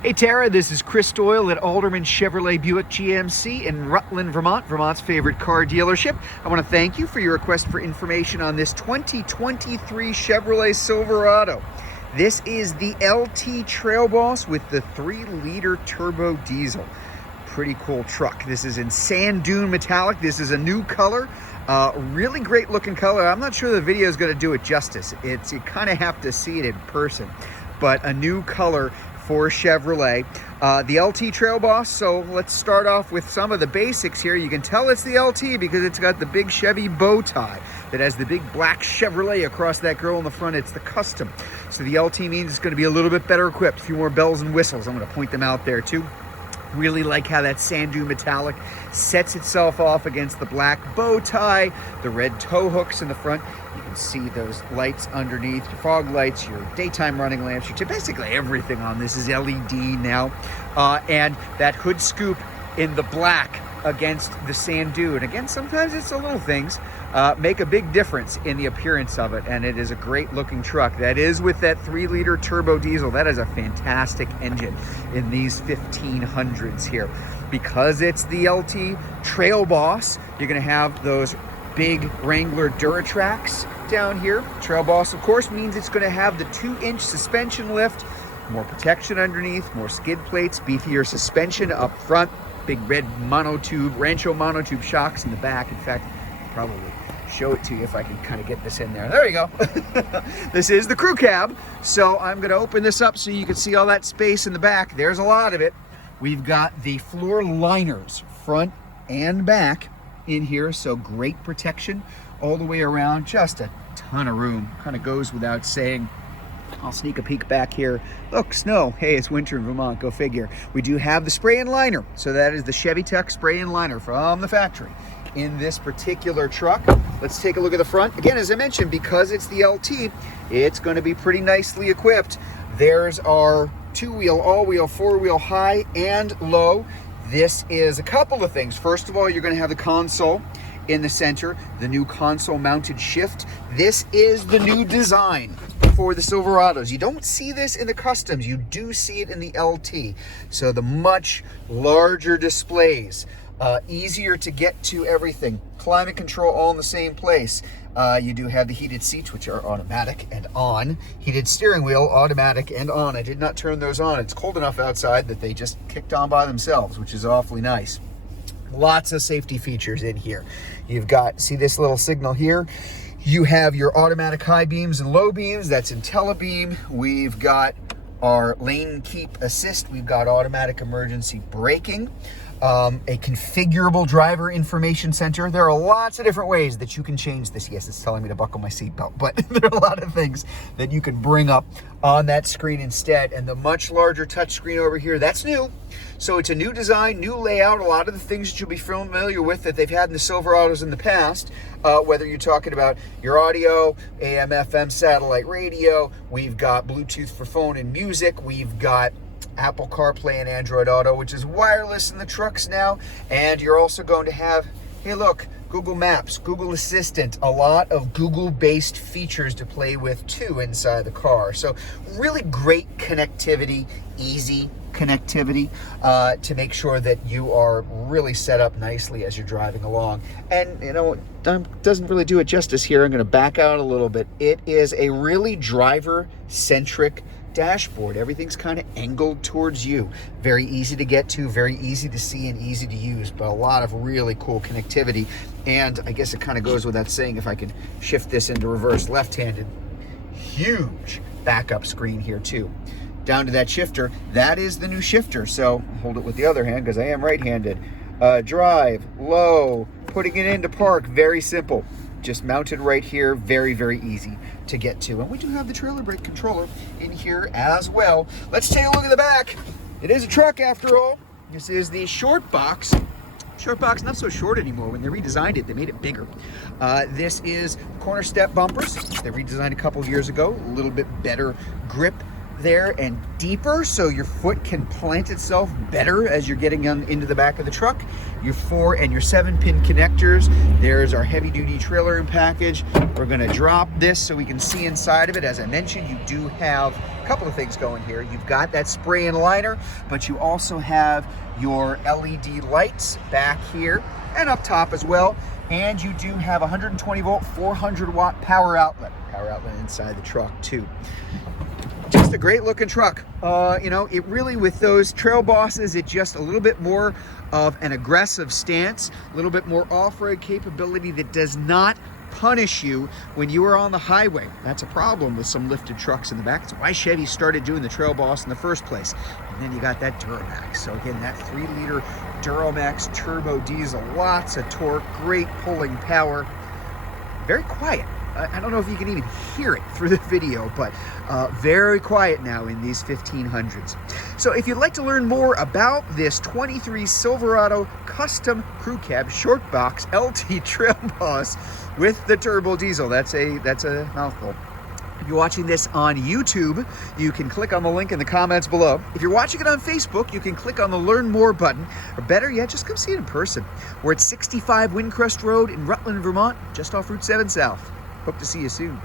Hey Tara, this is Chris Doyle at Alderman Chevrolet Buick GMC in Rutland, Vermont, Vermont's favorite car dealership. I want to thank you for your request for information on this 2023 Chevrolet Silverado. This is the LT Trail Boss with the 3-liter turbo diesel. Pretty cool truck. This is in sand dune metallic. This is a new color. Really great looking color. I'm not sure the video is going to do it justice. You kind of have to see it in person, but a new color for Chevrolet. The LT Trail Boss, so let's start off with some of the basics here. You can tell it's the LT because it's got the big Chevy bow tie that has the big black Chevrolet across that grill in the front. It's the custom. So the LT means it's going to be a little bit better equipped, a few more bells and whistles. I'm going to point them out there too. Really like how that sand dune metallic sets itself off against the black bow tie, the red tow hooks in the front. You can see those lights underneath, your fog lights, your daytime running lamps, basically everything on this is LED now. And that hood scoop in the black against the sand dune. Again, sometimes it's the little things make a big difference in the appearance of it, and it is a great looking truck. That is with that 3-liter turbo diesel. That is a fantastic engine in these 1500s here. Because it's the LT Trail Boss, you're going to have those big Wrangler Duratracs down here. Trail Boss, of course, means it's going to have the 2-inch suspension lift, more protection underneath, more skid plates, beefier suspension up front, big red Rancho monotube shocks in the back. In fact, I'll probably show it to you if I can kind of get this in there. There you go. This is the crew cab. So I'm going to open this up so you can see all that space in the back. There's a lot of it. We've got the floor liners, front and back in here. So great protection all the way around. Just a ton of room. Kind of goes without saying. I'll sneak a peek back here. Look, snow. Hey, it's winter in Vermont, go figure. We do have the spray and liner. So that is the Chevy Tech spray and liner from the factory in this particular truck. Let's take a look at the front. Again, as I mentioned, because it's the LT, it's going to be pretty nicely equipped. There's our 2-wheel, all-wheel, 4-wheel high and low. This is a couple of things. First of all, you're going to have the console in the center, the new console mounted shift. This is the new design for the Silverados. You don't see this in the customs, you do see it in the LT. So the much larger displays, easier to get to everything, climate control all in the same place. You do have the heated seats, which are automatic and on, heated steering wheel, automatic and on. I did not turn those on. It's cold enough outside that they just kicked on by themselves, which is awfully nice. Lots of safety features in here. You've got, see this little signal here? You have your automatic high beams and low beams. That's IntelliBeam. We've got our lane keep assist. We've got automatic emergency braking. A configurable driver information center. There are lots of different ways that you can change this. Yes, it's telling me to buckle my seatbelt, but there are a lot of things that you can bring up on that screen instead. And the much larger touch screen over here, that's new. So it's a new design, new layout, a lot of the things that you'll be familiar with that they've had in the Silverados in the past, whether you're talking about your audio, AM, FM, satellite radio, we've got Bluetooth for phone and music, we've got Apple CarPlay and Android Auto, which is wireless in the trucks now, and you're also going to have, hey look, Google Maps, Google Assistant, a lot of Google-based features to play with too inside the car. So really great connectivity, easy connectivity to make sure that you are really set up nicely as you're driving along. And you know, doesn't really do it justice here. I'm going to back out a little bit. It is a really driver-centric dashboard. Everything's kind of angled towards you. Very easy to get to, very easy to see and easy to use, but a lot of really cool connectivity. And I guess it kind of goes without saying, if I can shift this into reverse left-handed, huge backup screen here too. Down to that shifter, that is the new shifter. So I'll hold it with the other hand because I am right-handed. Drive, low, putting it into park, very simple. Just mounted right here, very, very easy to get to. And we do have the trailer brake controller in here as well. Let's take a look at the back. It is a truck after all. This is the short box. Short box, not so short anymore. When they redesigned it, they made it bigger. This is corner step bumpers. They redesigned a couple of years ago. A little bit better grip there and deeper, so your foot can plant itself better as you're getting into the back of the truck. Your 4 and your 7-pin connectors. There's our heavy-duty trailer package. We're going to drop this so we can see inside of it. As I mentioned, you do have couple of things going here. You've got that spray and liner, but you also have your LED lights back here and up top as well. And you do have 120 volt, 400 watt power outlet inside the truck too. Just a great looking truck. You know, it really, with those trail bosses, it's just a little bit more of an aggressive stance, a little bit more off-road capability that does not punish you when you are on the highway. That's a problem with some lifted trucks in the back. That's why Chevy started doing the Trail Boss in the first place. And then you got that Duramax. So again, that 3-liter Duramax turbo diesel, lots of torque, great pulling power, very quiet. I don't know if you can even hear it through the video, but very quiet now in these 1500s. So if you'd like to learn more about this 23 Silverado custom crew cab short box LT Trail Boss with the turbo diesel, that's a mouthful. If you're watching this on YouTube, you can click on the link in the comments below. If you're watching it on Facebook, you can click on the Learn More button, or better yet, just come see it in person. We're at 65 Windcrest Road in Rutland, Vermont, just off Route 7 South. Hope to see you soon.